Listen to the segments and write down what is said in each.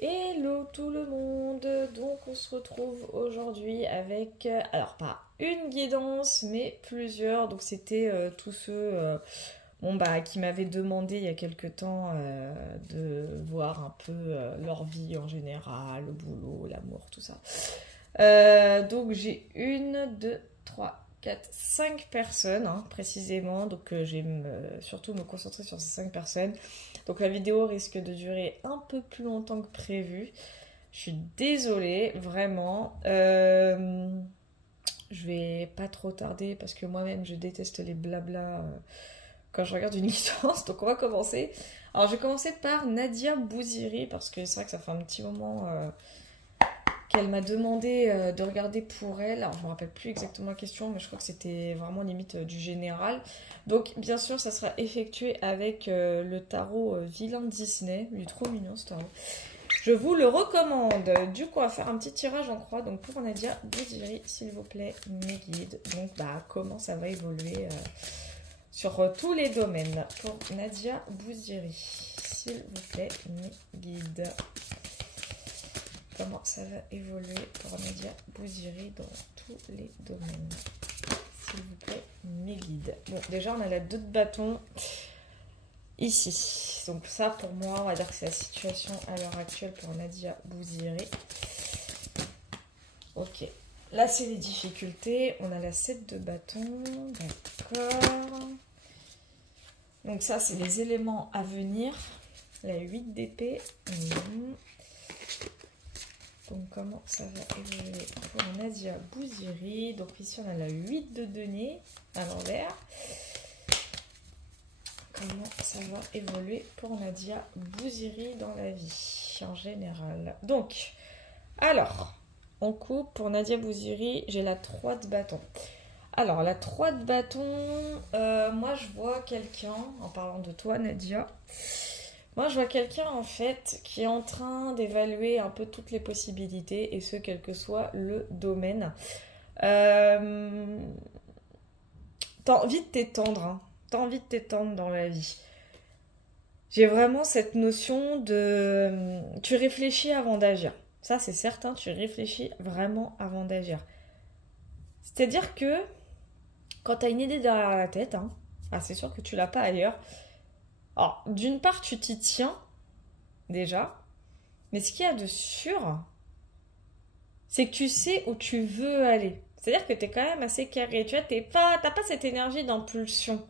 Hello tout le monde, donc on se retrouve aujourd'hui avec, alors pas une guidance, mais plusieurs, donc c'était tous ceux qui m'avaient demandé il y a quelque temps de voir un peu leur vie en général, le boulot, l'amour, tout ça. Donc j'ai une, deux, trois, quatre, cinq personnes précisément. Donc je vais surtout me concentrer sur ces cinq personnes. Donc la vidéo risque de durer un peu plus longtemps que prévu. Je suis désolée, vraiment. Je vais pas trop tarder parce que moi-même je déteste les blablas quand je regarde une guidance. Donc on va commencer. Alors je vais commencer par Nadia Bouziri parce que c'est vrai que ça fait un petit moment qu'elle m'a demandé de regarder pour elle. Alors, je me rappelle plus exactement la question, mais je crois que c'était vraiment limite du général. Donc, bien sûr, ça sera effectué avec le tarot Vilain Disney. Il est trop mignon ce tarot. Je vous le recommande. Du coup, on va faire un petit tirage en croix. Donc, pour Nadia Bouziri, s'il vous plaît, mes guides. Donc, comment ça va évoluer sur tous les domaines. Pour Nadia Bouziri, s'il vous plaît, mes guides. Comment ça va évoluer pour Nadia Bouziri dans tous les domaines. S'il vous plaît, mes guides. Bon, déjà, on a la 2 de bâton ici. Donc ça, pour moi, on va dire que c'est la situation à l'heure actuelle pour Nadia Bouziri. Ok. Là, c'est les difficultés. On a la 7 de bâton. D'accord. Donc ça, c'est les éléments à venir. La 8 d'épée. Donc comment ça va évoluer pour Nadia Bouziri. Donc ici on a la 8 de denier à l'envers. Comment ça va évoluer pour Nadia Bouziri dans la vie en général. Donc, alors, en coupe pour Nadia Bouziri, j'ai la 3 de bâton. Alors la 3 de bâton, moi je vois quelqu'un, en parlant de toi Nadia, moi, je vois quelqu'un, en fait, qui est en train d'évaluer un peu toutes les possibilités, et ce, quel que soit le domaine. Euh... T'as envie de t'étendre, hein. T'as envie de t'étendre dans la vie. J'ai vraiment cette notion de... Tu réfléchis avant d'agir. Ça, c'est certain, tu réfléchis vraiment avant d'agir. C'est-à-dire que, quand t'as une idée derrière la tête, c'est sûr que tu l'as pas ailleurs. Alors, d'une part, tu t'y tiens, déjà. Mais ce qu'il y a de sûr, c'est que tu sais où tu veux aller. C'est-à-dire que tu es quand même assez carré. Tu vois, t'as pas cette énergie d'impulsion.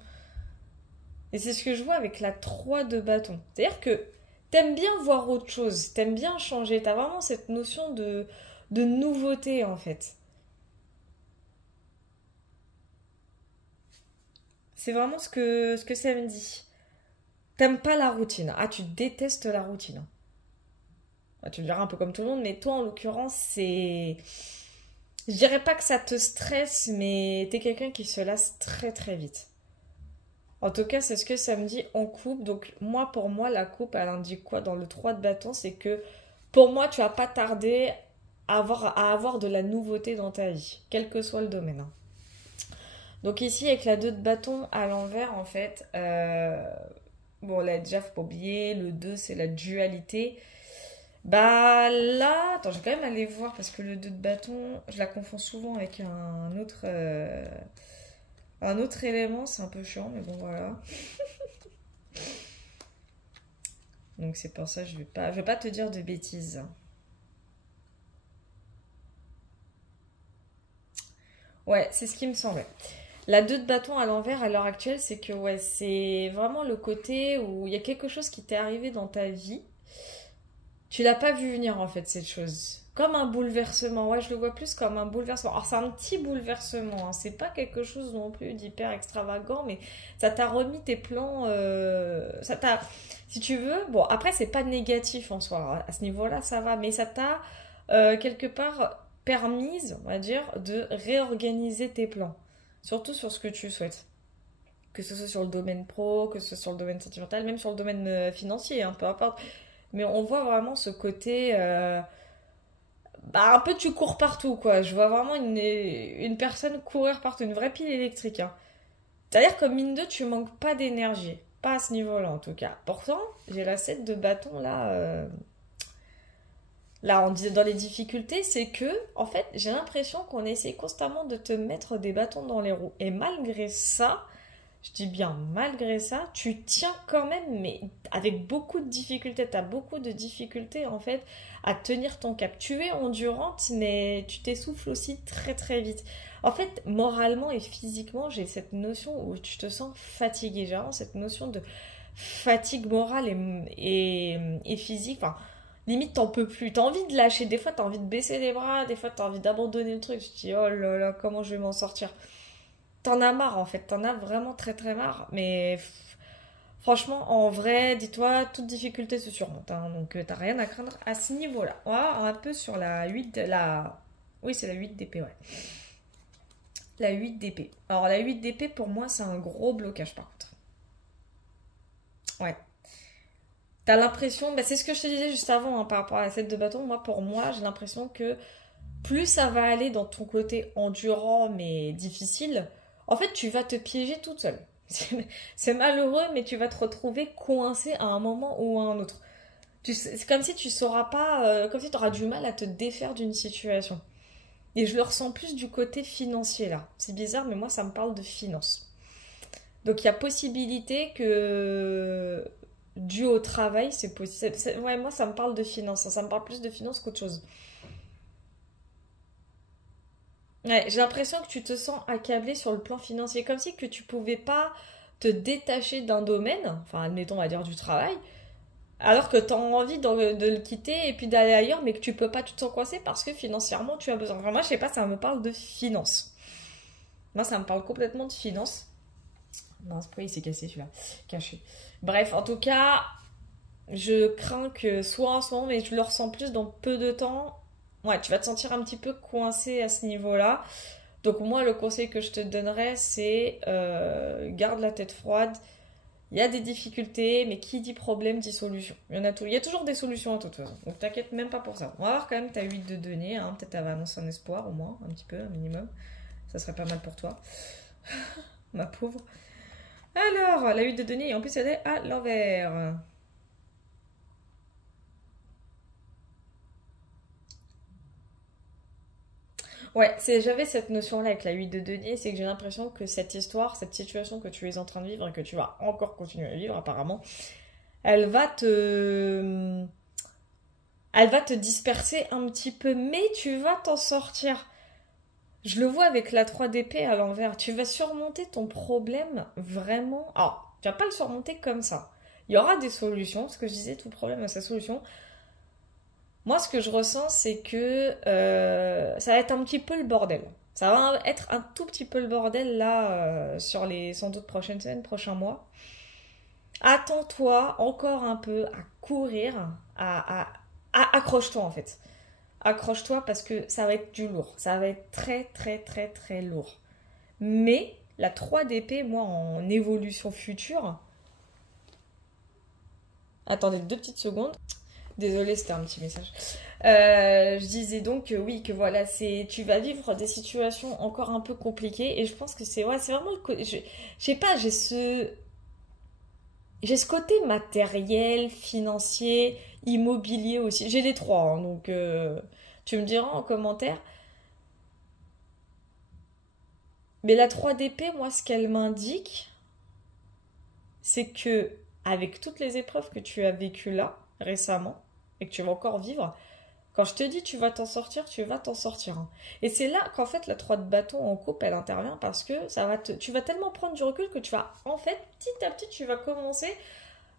Et c'est ce que je vois avec la 3 de bâton. C'est-à-dire que t'aimes bien voir autre chose, t'aimes bien changer. T'as vraiment cette notion de nouveauté, en fait. C'est vraiment ce que ça me dit. T'aimes pas la routine. Ah, tu détestes la routine. Ah, tu me diras un peu comme tout le monde, mais toi, en l'occurrence, c'est... Je dirais pas que ça te stresse, mais t'es quelqu'un qui se lasse très très vite. En tout cas, c'est ce que ça me dit en coupe. Donc moi, pour moi, la coupe, elle indique quoi dans le 3 de bâton? C'est que pour moi, tu vas pas tarder à avoir de la nouveauté dans ta vie, quel que soit le domaine. Donc ici, avec la 2 de bâton à l'envers, en fait, bon là déjà, faut pas oublier, le 2 c'est la dualité. Bah là, attends, je vais quand même aller voir parce que le 2 de bâton, je la confonds souvent avec un autre élément, c'est un peu chiant, mais bon voilà. Donc c'est pour ça que je vais pas te dire de bêtises. Ouais, c'est ce qui me semblait. La 2 de bâton à l'envers à l'heure actuelle, c'est que ouais, c'est vraiment le côté où il y a quelque chose qui t'est arrivé dans ta vie. Tu l'as pas vu venir en fait cette chose. Comme un bouleversement. Ouais, je le vois plus comme un bouleversement. Alors c'est un petit bouleversement. C'est pas quelque chose non plus d'hyper extravagant, mais ça t'a remis tes plans. Ça t'a, si tu veux. Bon, après c'est pas négatif en soi. À ce niveau-là, ça va, mais ça t'a quelque part permise, on va dire, de réorganiser tes plans. Surtout sur ce que tu souhaites. Que ce soit sur le domaine pro, que ce soit sur le domaine sentimental, même sur le domaine financier, peu importe. Mais on voit vraiment ce côté. Un peu tu cours partout, quoi. Je vois vraiment une personne courir partout, une vraie pile électrique. C'est-à-dire que mine de, tu manques pas d'énergie. Pas à ce niveau-là, en tout cas. Pourtant, j'ai la 7 de bâton là. là, on disait dans les difficultés, c'est que, en fait, j'ai l'impression qu'on essaie constamment de te mettre des bâtons dans les roues. Et malgré ça, je dis bien malgré ça, tu tiens quand même, mais avec beaucoup de difficultés. Tu as beaucoup de difficultés, en fait, à tenir ton cap. Tu es endurante, mais tu t'essouffles aussi très très vite. En fait, moralement et physiquement, j'ai cette notion où tu te sens fatigué. J'ai vraiment cette notion de fatigue morale et physique. Enfin, limite, t'en peux plus. T'as envie de lâcher. Des fois, t'as envie de baisser les bras. Des fois, t'as envie d'abandonner le truc. Je te dis, oh là là, comment je vais m'en sortir? T'en as marre, en fait. T'en as vraiment très très marre. Mais franchement, en vrai, dis-toi, toute difficulté se surmonte, hein. Donc, t'as rien à craindre à ce niveau-là. On va un peu sur la 8 la... Oui, c'est la 8 d'épée, ouais. La 8 d'épée. Alors, la 8 d'épée, pour moi, c'est un gros blocage, par contre. Ouais. T'as l'impression, bah, c'est ce que je te disais juste avant, hein, par rapport à la 7 de bâton. Moi, pour moi, j'ai l'impression que plus ça va aller dans ton côté endurant mais difficile, en fait, tu vas te piéger toute seule. C'est malheureux, mais tu vas te retrouver coincé à un moment ou à un autre. C'est comme si tu sauras pas, comme si tu auras du mal à te défaire d'une situation. Et je le ressens plus du côté financier là. C'est bizarre, mais moi, ça me parle de finance. Donc, il y a possibilité que, dû au travail, c'est possible. Ouais, moi, ça me parle de finance. Ça me parle plus de finance qu'autre chose. Ouais, j'ai l'impression que tu te sens accablé sur le plan financier, comme si que tu pouvais pas te détacher d'un domaine, enfin admettons on va dire du travail, alors que tu as envie de le quitter et puis d'aller ailleurs, mais que tu peux pas, tu te sens coincé parce que financièrement tu as besoin. Enfin, moi je sais pas, ça me parle de finance. Moi ça me parle complètement de finance. Non, c'est pourquoi il s'est cassé celui-là, caché. Bref, en tout cas, je crains que soit en ce moment, mais je le ressens plus dans peu de temps. Ouais, tu vas te sentir un petit peu coincé à ce niveau-là. Donc moi, le conseil que je te donnerais, c'est garde la tête froide. Il y a des difficultés, mais qui dit problème dit solution. Il y en a tout. Il y a toujours des solutions en toute façon. Donc t'inquiète même pas pour ça. On va voir quand même ta 8 de denier. Hein. Peut-être elle va annoncer un espoir au moins, un petit peu, un minimum. Ça serait pas mal pour toi. Ma pauvre. Alors, la 8 de denier, et en plus elle est à l'envers. Ouais, j'avais cette notion-là avec la 8 de denier, c'est que j'ai l'impression que cette histoire, cette situation que tu es en train de vivre et que tu vas encore continuer à vivre apparemment, elle va te, elle va te disperser un petit peu, mais tu vas t'en sortir. Je le vois avec la 3 d'épée à l'envers. Tu vas surmonter ton problème vraiment. Alors, tu vas pas le surmonter comme ça. Il y aura des solutions. Ce que je disais, tout problème a sa solution. Moi, ce que je ressens, c'est que ça va être un petit peu le bordel. Ça va être un tout petit peu le bordel là sur les sans doute prochaines semaines, prochains mois. Attends-toi encore un peu à courir, accroche-toi en fait. Accroche-toi parce que ça va être du lourd. Ça va être très très très très lourd. Mais la 3 d'épée, moi en évolution future. Attendez 2 petites secondes. Désolée, c'était un petit message. Je disais donc que oui, que voilà, tu vas vivre des situations encore un peu compliquées et je pense que c'est vraiment le côté. Je sais pas, j'ai ce côté matériel, financier, immobilier aussi. J'ai les trois, hein, donc tu me diras en commentaire. Mais la 3 d'épée, moi, ce qu'elle m'indique, c'est que avec toutes les épreuves que tu as vécues là récemment et que tu vas encore vivre, quand je te dis tu vas t'en sortir, tu vas t'en sortir, hein. Et c'est là qu'en fait la 3 de bâton en coupe, elle intervient parce que tu vas tellement prendre du recul que tu vas, en fait, petit à petit, tu vas commencer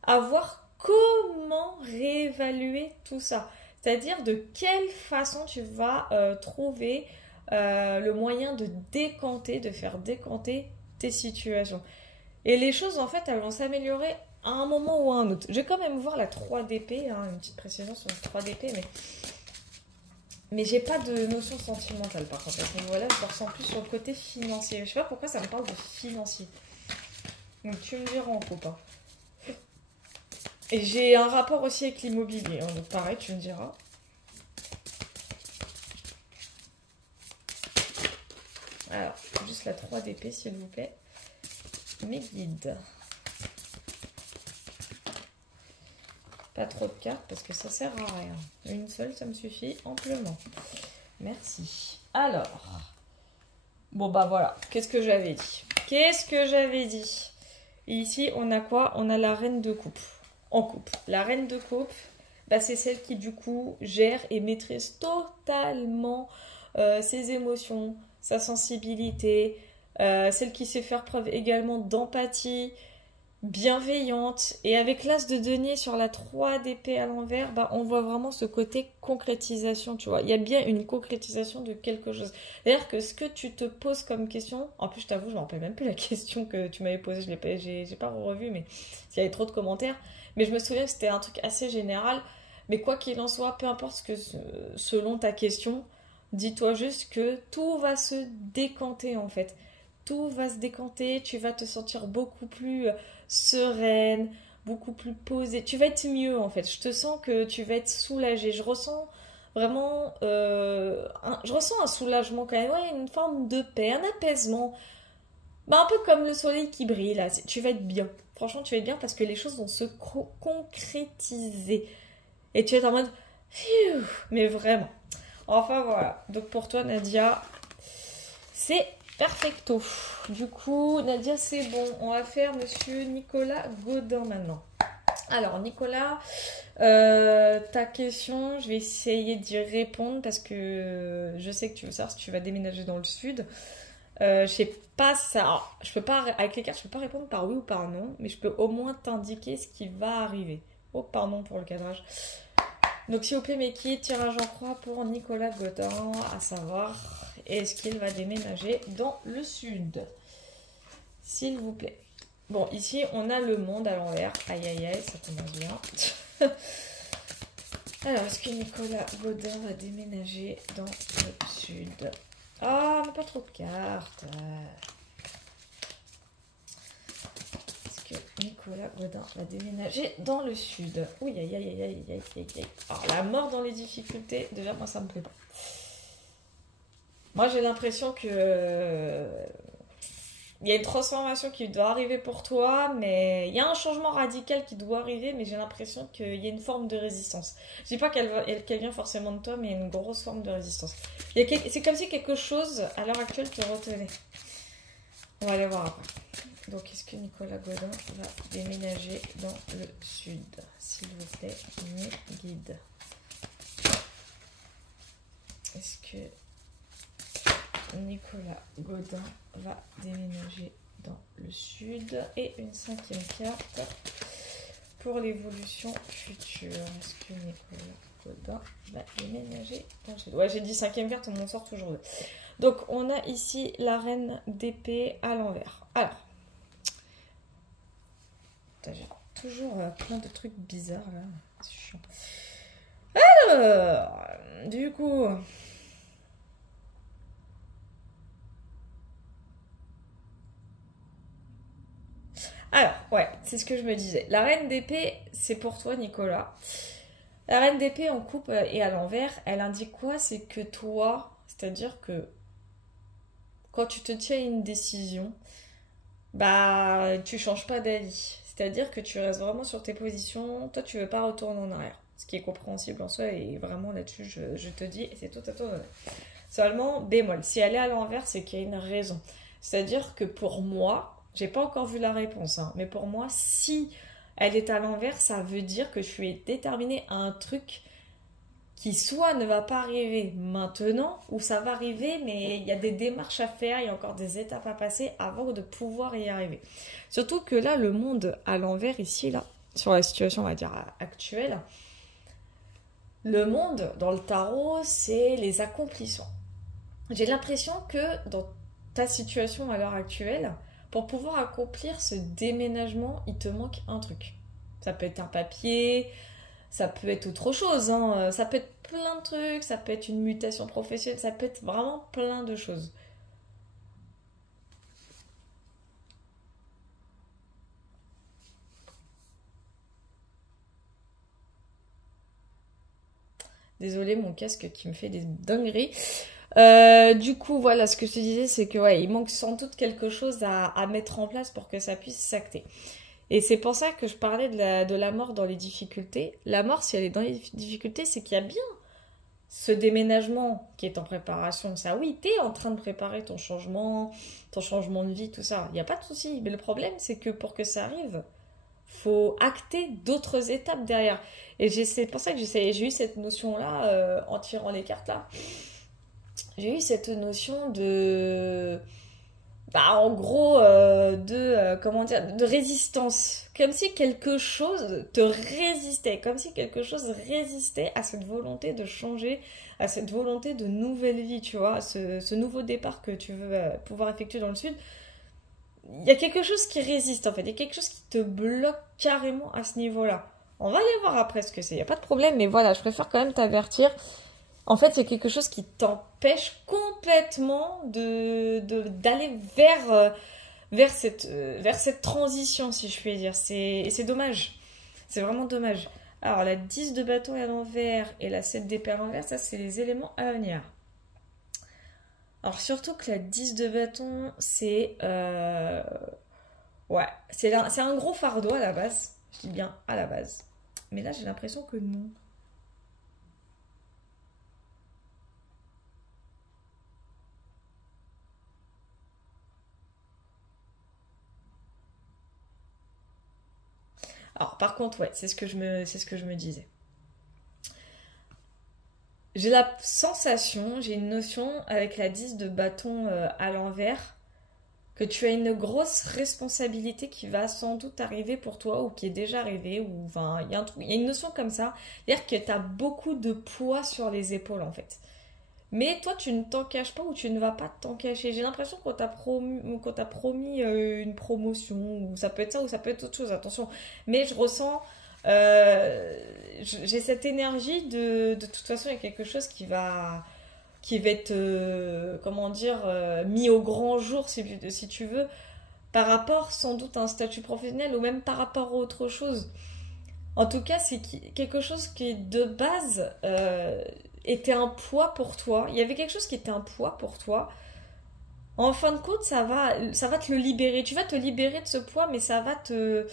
à voir comment réévaluer tout ça. C'est-à-dire de quelle façon tu vas trouver le moyen de décanter, de faire décanter tes situations. Et les choses, en fait, elles vont s'améliorer à un moment ou à un autre. Je vais quand même voir la 3 d'épée, hein, une petite précision sur la 3 d'épée, mais j'ai pas de notion sentimentale par contre. À ce niveau-là, je le ressens plus sur le côté financier. Je sais pas pourquoi ça me parle de financier. Donc tu me diras en coupe. Hein. Et j'ai un rapport aussi avec l'immobilier. Hein, donc pareil, tu me diras. Alors, juste la 3 d'épée, s'il vous plaît. Mes guides. Pas trop de cartes parce que ça sert à rien. Une seule, ça me suffit amplement. Merci. Alors, bon bah voilà, qu'est-ce que j'avais dit? Qu'est-ce que j'avais dit? Ici, on a quoi? On a la reine de coupe. En coupe. La reine de coupe, bah, c'est celle qui du coup gère et maîtrise totalement ses émotions, sa sensibilité, celle qui sait faire preuve également d'empathie, bienveillante. Et avec l'as de denier sur la 3 d'épée à l'envers, bah, on voit vraiment ce côté concrétisation, tu vois. Il y a bien une concrétisation de quelque chose. C'est-à-dire que ce que tu te poses comme question, en plus je t'avoue, je ne me rappelle même plus la question que tu m'avais posée, j'ai pas revu, mais il y avait trop de commentaires. Mais je me souviens que c'était un truc assez général. Mais quoi qu'il en soit, peu importe selon ta question, dis-toi juste que tout va se décanter en fait. Tout va se décanter, tu vas te sentir beaucoup plus sereine, beaucoup plus posée. Tu vas être mieux en fait. Je te sens que tu vas être soulagée. Je ressens vraiment je ressens un soulagement quand même, ouais, une forme de paix, un apaisement. Bah, un peu comme le soleil qui brille là. Tu vas être bien. Franchement, tu vas être bien parce que les choses vont se concrétiser. Et tu vas être en mode phew, mais vraiment. Enfin voilà. Donc pour toi Nadia, c'est perfecto. Du coup, Nadia, c'est bon. On va faire Monsieur Nicolas Godin maintenant. Alors, Nicolas, ta question, je vais essayer d'y répondre parce que je sais que tu veux savoir si tu vas déménager dans le sud. Je sais pas ça. Alors, je peux pas, avec les cartes, je peux pas répondre par oui ou par non, mais je peux au moins t'indiquer ce qui va arriver. Oh, pardon pour le cadrage. Donc, s'il vous plaît, mes kits, tirage en croix pour Nicolas Godin, à savoir, est-ce qu'il va déménager dans le sud? S'il vous plaît. Bon, ici, on a le monde à l'envers. Aïe, aïe, aïe, ça commence bien. Alors, est-ce que Nicolas Godin va déménager dans le sud? Ah, mais pas trop de cartes. Est-ce que Nicolas Godin va déménager dans le sud? Oui, aïe, aïe, aïe, aïe, aïe, aïe, aïe. Alors, la mort dans les difficultés, déjà, moi, ça me plaît pas. Moi, j'ai l'impression que il y a une transformation qui doit arriver pour toi, mais il y a un changement radical qui doit arriver, mais j'ai l'impression qu'il y a une forme de résistance. Je dis pas qu'elle vient forcément de toi, mais il y a une grosse forme de résistance. C'est comme si quelque chose, à l'heure actuelle, te retenait. On va aller voir après. Donc, est-ce que Nicolas Godin va déménager dans le sud? S'il vous plaît, mes guides. Est-ce que Nicolas Godin va déménager dans le sud? Et une 5e carte pour l'évolution future. Est-ce que Nicolas Godin va déménager dans le sud? Ouais, j'ai dit 5e carte, on m'en sort toujours deux. Donc, on a ici la reine d'épée à l'envers. Alors, j'ai toujours plein de trucs bizarres là. C'est chiant. Alors, du coup... Alors, ouais, c'est ce que je me disais. La reine d'épée, c'est pour toi, Nicolas. La reine d'épée en coupe et à l'envers, elle indique quoi? C'est que toi, c'est-à-dire que quand tu te tiens à une décision, bah, tu changes pas d'avis. C'est-à-dire que tu restes vraiment sur tes positions. Toi, tu veux pas retourner en arrière. Ce qui est compréhensible en soi, et vraiment là-dessus, je te dis, et c'est tout à ton honneur. Seulement, bémol, si elle est à l'envers, c'est qu'il y a une raison. C'est-à-dire que pour moi, j'ai pas encore vu la réponse, hein, mais pour moi, si elle est à l'envers, ça veut dire que je suis déterminée à un truc qui soit ne va pas arriver maintenant, ou ça va arriver, mais il y a des démarches à faire, il y a encore des étapes à passer avant de pouvoir y arriver. Surtout que là, le monde à l'envers, ici, là, sur la situation, on va dire, actuelle, le monde, dans le tarot, c'est les accomplissements. J'ai l'impression que dans ta situation à l'heure actuelle, pour pouvoir accomplir ce déménagement, il te manque un truc. Ça peut être un papier, ça peut être autre chose, hein. Ça peut être plein de trucs, ça peut être une mutation professionnelle, ça peut être vraiment plein de choses. Désolée, mon casque qui me fait des dingueries. Du coup, voilà, ce que je te disais, c'est que ouais, il manque sans doute quelque chose à mettre en place pour que ça puisse s'acter. Et c'est pour ça que je parlais de la mort dans les difficultés. La mort, si elle est dans les difficultés, c'est qu'il y a bien ce déménagement qui est en préparation. Ça, oui, t'es en train de préparer ton changement de vie, tout ça. Il n'y a pas de souci. Mais le problème, c'est que pour que ça arrive, faut acter d'autres étapes derrière. Et c'est pour ça que j'ai eu cette notion-là, en tirant les cartes là. J'ai eu cette notion de en gros, comment dire, de résistance. Comme si quelque chose te résistait, comme si quelque chose résistait à cette volonté de changer, à cette volonté de nouvelle vie, tu vois, ce nouveau départ que tu veux pouvoir effectuer dans le sud. Il y a quelque chose qui résiste en fait, il y a quelque chose qui te bloque carrément à ce niveau-là. On va aller voir après ce que c'est, il n'y a pas de problème, mais voilà, je préfère quand même t'avertir. En fait, il y a quelque chose qui t'empêche complètement d'aller vers cette transition, si je puis dire. Et c'est dommage. C'est vraiment dommage. Alors, la 10 de bâton à l'envers et la 7 d'épée à l'envers, ça, c'est les éléments à venir. Alors, surtout que la 10 de bâton, c'est... ouais, c'est un gros fardeau à la base. Je dis bien à la base. Mais là, j'ai l'impression que non. Alors, par contre, ouais, c'est ce que je me disais. J'ai la sensation, j'ai une notion avec la 10 de bâton à l'envers, que tu as une grosse responsabilité qui va sans doute arriver pour toi ou qui est déjà arrivée, ou enfin, il y a un truc, il y a une notion comme ça, c'est-à-dire que tu as beaucoup de poids sur les épaules en fait. Mais toi, tu ne t'en caches pas ou tu ne vas pas t'en cacher. J'ai l'impression qu'on t'a promis une promotion, ou ça peut être ça ou ça peut être autre chose, attention. Mais je ressens, j'ai cette énergie de toute façon, il y a quelque chose qui va être, comment dire, mis au grand jour, si tu veux, par rapport sans doute à un statut professionnel ou même par rapport à autre chose. En tout cas, c'est quelque chose qui, de base, était un poids pour toi. Il y avait quelque chose qui était un poids pour toi. En fin de compte, ça va te le libérer. Tu vas te libérer de ce poids, mais ça va te...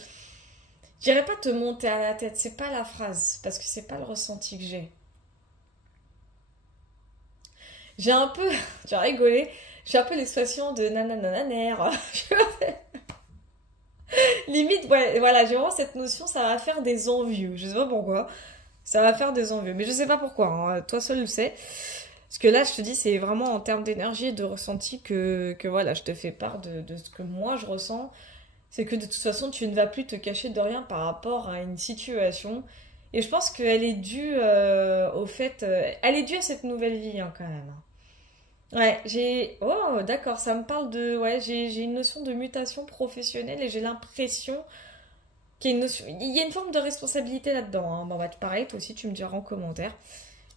Je dirais pas te monter à la tête, c'est pas la phrase, parce que c'est pas le ressenti que j'ai. J'ai un peu... Tu as rigolé. J'ai un peu l'expression de nananananer. Limite, ouais, voilà, j'ai vraiment cette notion, ça va faire des envieux. Je sais pas pourquoi. Ça va faire des envieux. Mais je sais pas pourquoi, hein. Toi seul le sais. Parce que là, je te dis, c'est vraiment en termes d'énergie et de ressenti que voilà, je te fais part de ce que moi je ressens. C'est que de toute façon, tu ne vas plus te cacher de rien par rapport à une situation. Et je pense qu'elle est due au fait... elle est due à cette nouvelle vie, hein, quand même. Ouais, j'ai... Oh, d'accord, ça me parle de... Ouais, j'ai une notion de mutation professionnelle et j'ai l'impression qu'il y a une notion... Il y a une forme de responsabilité là-dedans, hein. Bon, bah, pareil, toi aussi, tu me diras en commentaire.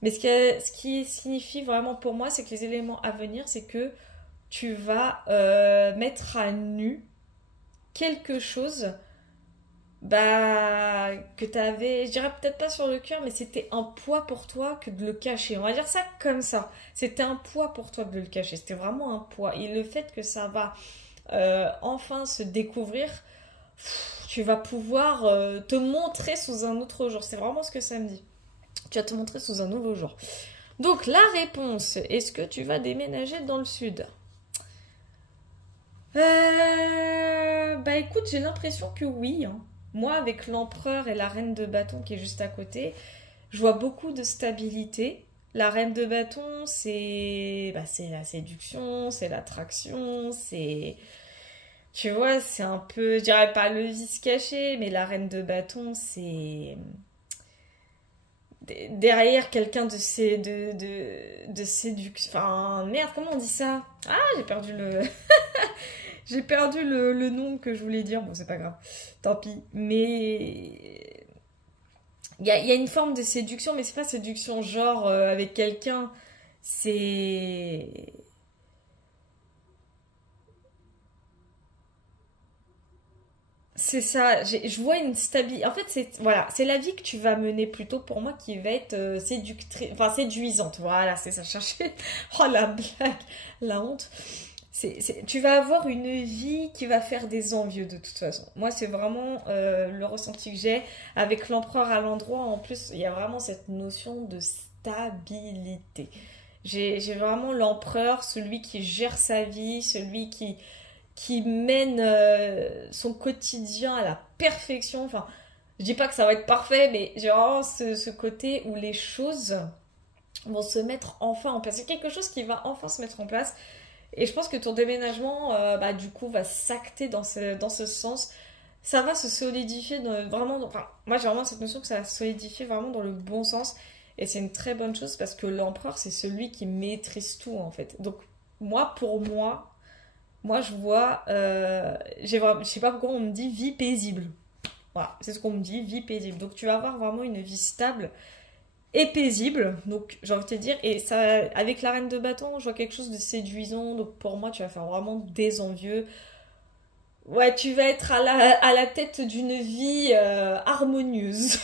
Mais ce qui signifie vraiment pour moi, c'est que les éléments à venir, c'est que tu vas mettre à nu quelque chose que tu avais, je dirais peut-être pas sur le cœur, mais c'était un poids pour toi que de le cacher. On va dire ça comme ça. C'était un poids pour toi de le cacher. C'était vraiment un poids. Et le fait que ça va enfin se découvrir, tu vas pouvoir te montrer sous un autre jour. C'est vraiment ce que ça me dit. Tu vas te montrer sous un nouveau jour. Donc la réponse, est-ce que tu vas déménager dans le sud? Bah écoute, j'ai l'impression que oui, hein. Moi, avec l'empereur et la reine de bâton qui est juste à côté, je vois beaucoup de stabilité. La reine de bâton, c'est la séduction, c'est l'attraction, c'est... Tu vois, c'est un peu, je dirais pas le vice caché, mais la reine de bâton, c'est... Derrière quelqu'un de séduction... Enfin, merde, comment on dit ça? Ah, j'ai perdu le... J'ai perdu le nom que je voulais dire. Bon, c'est pas grave. Tant pis. Mais il y a une forme de séduction, mais c'est pas séduction genre avec quelqu'un. C'est... C'est ça. Je vois une stabilité. En fait, voilà, c'est la vie que tu vas mener plutôt pour moi qui va être séductrice, enfin séduisante. Voilà, c'est ça. Chercher. Oh la blague, la honte. Tu vas avoir une vie qui va faire des envieux de toute façon. Moi, c'est vraiment le ressenti que j'ai avec l'empereur à l'endroit. En plus, il y a vraiment cette notion de stabilité. J'ai vraiment l'empereur, celui qui gère sa vie, celui qui mène son quotidien à la perfection. Enfin, je dis pas que ça va être parfait, mais j'ai vraiment ce côté où les choses vont se mettre enfin en place. C'est quelque chose qui va enfin se mettre en place. Et je pense que ton déménagement, du coup, va s'acter dans ce sens. Ça va se solidifier vraiment. Enfin, moi, j'ai vraiment cette notion que ça va se solidifier vraiment dans le bon sens. Et c'est une très bonne chose parce que l'empereur, c'est celui qui maîtrise tout, en fait. Donc, pour moi, je vois. Je sais pas pourquoi on me dit vie paisible. Voilà, c'est ce qu'on me dit, vie paisible. Donc, tu vas avoir vraiment une vie stable et paisible, donc j'ai envie de te dire, et ça, avec la reine de bâton, je vois quelque chose de séduisant, donc pour moi tu vas faire vraiment des envieux. Ouais, tu vas être à la tête d'une vie harmonieuse.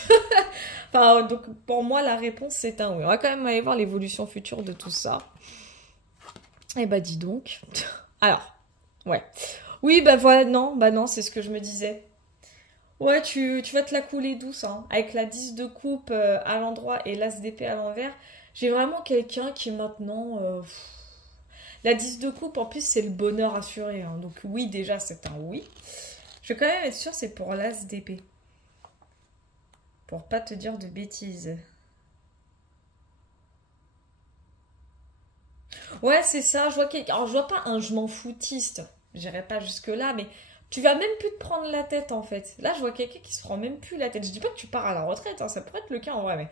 Enfin, donc pour moi la réponse c'est un oui. On va quand même aller voir l'évolution future de tout ça. Eh bah dis donc. Alors, ouais. Oui, bah non, c'est ce que je me disais. Ouais, tu vas te la couler douce, hein. Avec la 10 de coupe à l'endroit et l'as d'épée à l'envers. J'ai vraiment quelqu'un qui maintenant... La 10 de coupe, en plus, c'est le bonheur assuré, hein. Donc oui, déjà, c'est un oui. Je vais quand même être sûre, c'est pour l'as d'épée. Pour pas te dire de bêtises. Ouais, c'est ça. Alors, je vois pas un je m'en foutiste. J'irai pas jusque-là, mais tu vas même plus te prendre la tête, en fait. Là, je vois quelqu'un qui se prend même plus la tête. Je dis pas que tu pars à la retraite, hein. Ça pourrait être le cas en vrai, mais...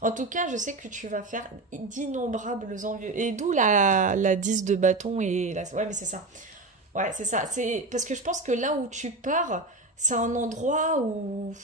En tout cas, je sais que tu vas faire d'innombrables envieux. Et d'où la 10 de bâton et la... Ouais, mais c'est ça. Ouais, c'est ça. C'est... Parce que je pense que là où tu pars, c'est un endroit où...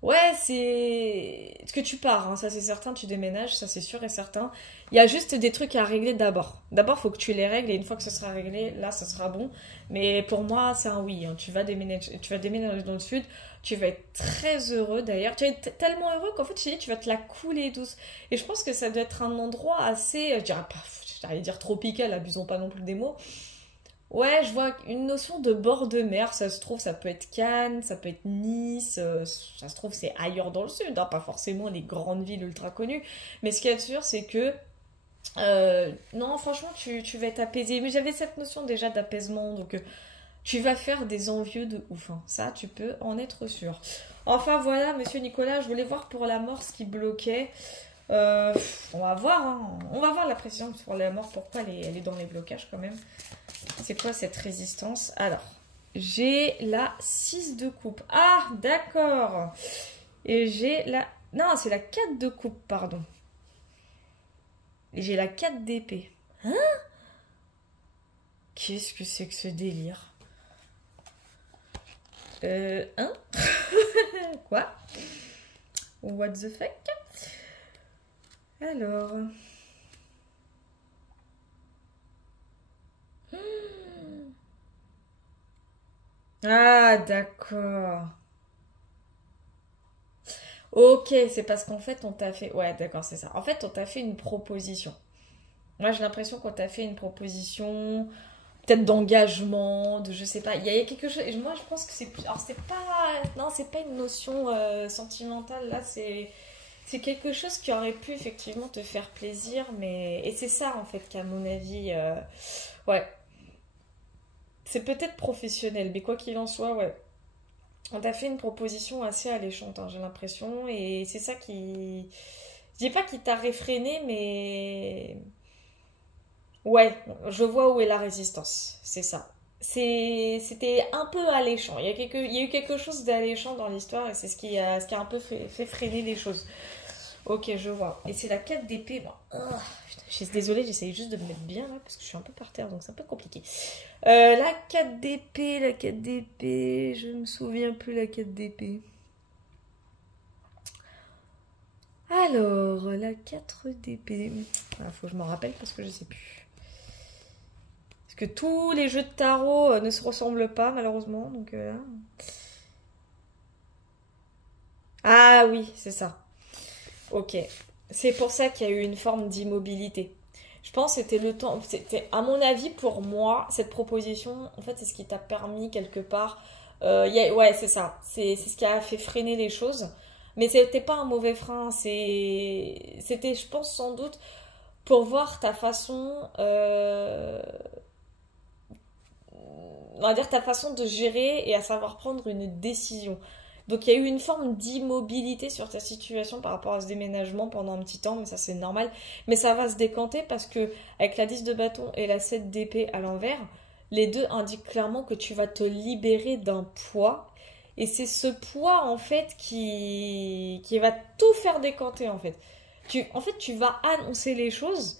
Ouais, c'est... Ce que tu pars, hein, ça c'est certain, tu déménages, ça c'est sûr et certain. Il y a juste des trucs à régler d'abord. D'abord, il faut que tu les règles et une fois que ce sera réglé, là, ça sera bon. Mais pour moi, c'est un oui, hein. Tu vas déménager dans le sud, tu vas être très heureux d'ailleurs. Tu vas être tellement heureux qu'en fait, je te dis, tu vas te la couler douce. Et je pense que ça doit être un endroit assez, je dirais pas, j'allais dire tropical, abusons pas non plus des mots. Ouais, je vois une notion de bord de mer, ça se trouve, ça peut être Cannes, ça peut être Nice, ça se trouve, c'est ailleurs dans le sud, hein, pas forcément les grandes villes ultra connues. Mais ce qu'il y a de sûr, c'est que, non, franchement, tu vas être apaisé. Mais j'avais cette notion déjà d'apaisement, donc tu vas faire des envieux de ouf, hein. Ça, tu peux en être sûr. Enfin, voilà, monsieur Nicolas, je voulais voir pour la mort ce qui bloquait. On va voir, hein. On va voir la précision sur la mort, pourquoi elle est dans les blocages quand même. C'est quoi cette résistance? Alors, j'ai la 6 de coupe. Ah, d'accord. Et j'ai la... Non, c'est la 4 de coupe, pardon. Et j'ai la 4 d'épée. Hein? Qu'est-ce que c'est que ce délire? Hein? Quoi? What the fuck? Alors... Ah, d'accord. Ok, c'est parce qu'en fait, on t'a fait... Ouais, d'accord, c'est ça. En fait, on t'a fait une proposition. Moi, j'ai l'impression qu'on t'a fait une proposition, peut-être d'engagement, de je sais pas. Il y a quelque chose... Moi, je pense que c'est... Alors, c'est pas... Non, c'est pas une notion sentimentale, là, c'est... C'est quelque chose qui aurait pu effectivement te faire plaisir, mais... Et c'est ça, en fait, qu'à mon avis... Ouais, c'est peut-être professionnel, mais quoi qu'il en soit, ouais. On t'a fait une proposition assez alléchante, hein, j'ai l'impression, et c'est ça qui... Je dis pas qu'il t'a réfréné, mais... Ouais, je vois où est la résistance, c'est ça. C'était un peu alléchant. Il y a eu quelque chose d'alléchant dans l'histoire et c'est ce qui a un peu fait freiner les choses. Ok, je vois. Et c'est la 4 d'épée. Bon. Putain, je suis désolée, j'essaye juste de me mettre bien là parce que je suis un peu par terre donc c'est un peu compliqué. La 4 d'épée, je me souviens plus la 4 d'épée. Alors, la 4 d'épée. Il faut que je m'en rappelle parce que je sais plus. Parce que tous les jeux de tarot ne se ressemblent pas malheureusement. Donc, ah oui, c'est ça. Ok. C'est pour ça qu'il y a eu une forme d'immobilité. Je pense que c'était le temps, c'était à mon avis pour moi, cette proposition, en fait c'est ce qui t'a permis quelque part, ouais c'est ça, c'est ce qui a fait freiner les choses, mais c'était pas un mauvais frein, c'était je pense sans doute pour voir ta façon, on va dire ta façon de gérer et à savoir prendre une décision. Donc il y a eu une forme d'immobilité sur ta situation par rapport à ce déménagement pendant un petit temps, mais ça c'est normal. Mais ça va se décanter parce que avec la 10 de bâton et la 7 d'épée à l'envers, les deux indiquent clairement que tu vas te libérer d'un poids. Et c'est ce poids en fait qui va tout faire décanter en fait. Tu vas annoncer les choses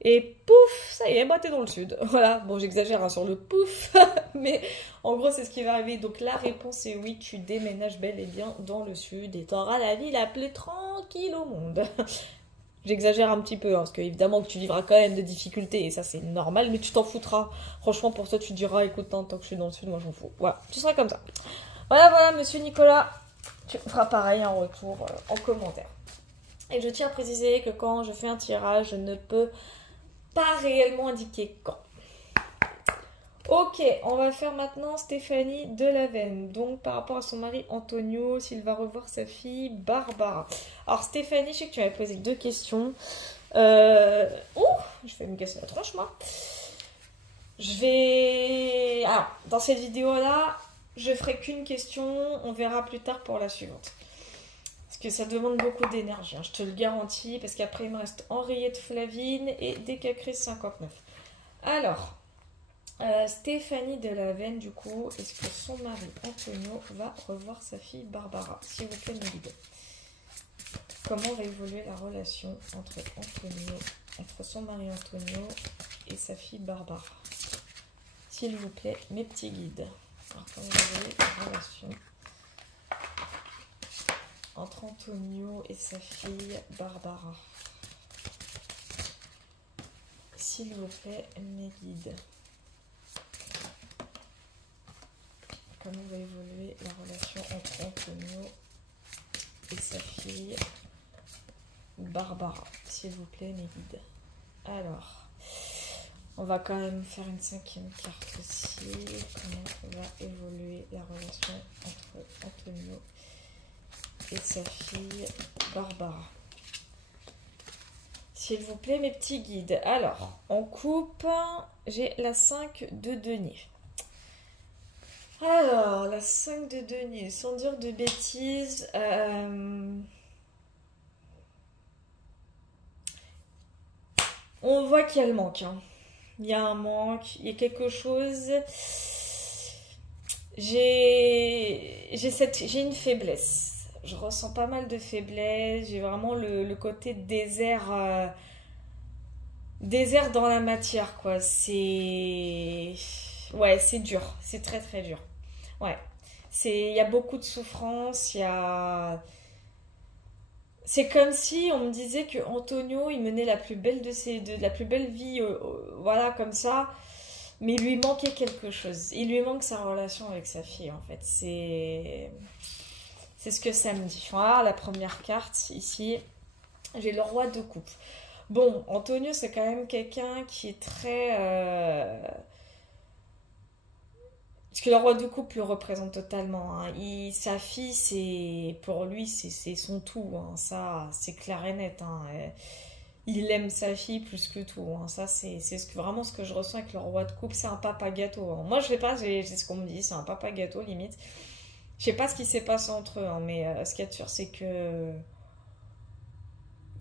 et pouf, ça y est, bah t'es dans le sud. Voilà, bon j'exagère hein, sur le pouf, mais en gros c'est ce qui va arriver. Donc la réponse est oui, tu déménages bel et bien dans le sud et t'auras la vie la plus tranquille au monde. J'exagère un petit peu, hein, parce que évidemment que tu vivras quand même des difficultés et ça c'est normal, mais tu t'en foutras. Franchement pour toi tu diras écoute tant que je suis dans le sud, moi j'en fous. Voilà, tu seras comme ça. Voilà, monsieur Nicolas, tu feras pareil en retour en commentaire. Et je tiens à préciser que quand je fais un tirage, je ne peux pas réellement indiqué quand. Ok, on va faire maintenant Stéphanie Delavenne. Donc par rapport à son mari Antonio, s'il va revoir sa fille Barbara. Alors Stéphanie, je sais que tu m'avais posé 2 questions. Je vais me casser la tronche moi. Alors, dans cette vidéo-là, je ferai qu'une question. On verra plus tard pour la suivante. Parce que ça demande beaucoup d'énergie, hein, je te le garantis, parce qu'après il me reste Henriette Flavine et Décacré 59. Alors, Stéphanie Delavenne, du coup, est-ce que son mari Antonio va revoir sa fille Barbara? S'il vous plaît, me guidez. Comment va évoluer la relation entre son mari Antonio et sa fille Barbara? S'il vous plaît, mes petits guides. Alors, comment va évoluer la relation entre Antonio et sa fille Barbara? S'il vous plaît, mes guides. Comment va évoluer la relation entre Antonio et sa fille Barbara? S'il vous plaît, mes guides. Alors, on va quand même faire une 5e carte aussi. Comment va évoluer la relation entre Antonio et sa fille Barbara? S'il vous plaît, mes petits guides. Alors, en coupe, j'ai la 5 de denier. Alors, la 5 de denier, sans dire de bêtises, on voit qu'il y a le manque. Hein. Il y a un manque, il y a quelque chose. J'ai une faiblesse. Je ressens pas mal de faiblesse. J'ai vraiment le côté désert, désert dans la matière, quoi. Ouais, c'est dur. C'est très très dur. Ouais. Il y a beaucoup de souffrance. C'est comme si on me disait que Antonio, il menait la plus belle la plus belle vie, voilà, comme ça. Mais il lui manquait quelque chose. Il lui manque sa relation avec sa fille, en fait. C'est ce que ça me dit. Voilà, la première carte, ici, j'ai le roi de coupe. Bon, Antonio, c'est quand même quelqu'un qui est très... Parce que le roi de coupe le représente totalement. Hein. Sa fille, pour lui, c'est son tout. Hein. Ça, c'est clair et net. Hein. Il aime sa fille plus que tout. Hein. Ça, c'est vraiment ce que je ressens avec le roi de coupe. C'est un papa gâteau. Hein. Moi, je sais pas, c'est ce qu'on me dit. C'est un papa gâteau, limite. Je sais pas ce qui s'est passé entre eux, hein, mais ce qu'il y a de sûr, c'est que...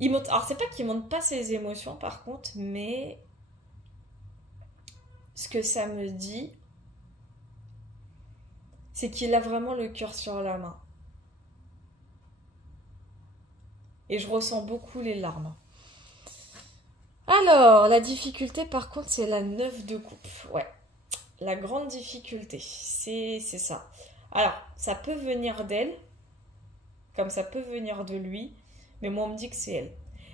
Alors, c'est pas qu'il montre pas ses émotions, par contre, mais... Ce que ça me dit, c'est qu'il a vraiment le cœur sur la main. Et je ressens beaucoup les larmes. Alors, la difficulté, par contre, c'est la 9 de coupe. Ouais, la grande difficulté, c'est ça. Alors, ça peut venir d'elle, comme ça peut venir de lui, mais moi on me dit que c'est elle.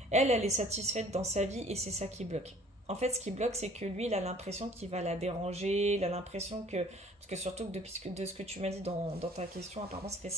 Elle est satisfaite dans sa vie et c'est ça qui bloque. En fait, ce qui bloque, c'est que lui, il a l'impression qu'il va la déranger, il a l'impression que... Parce que surtout, de ce que tu m'as dit dans ta question, apparemment, ça fait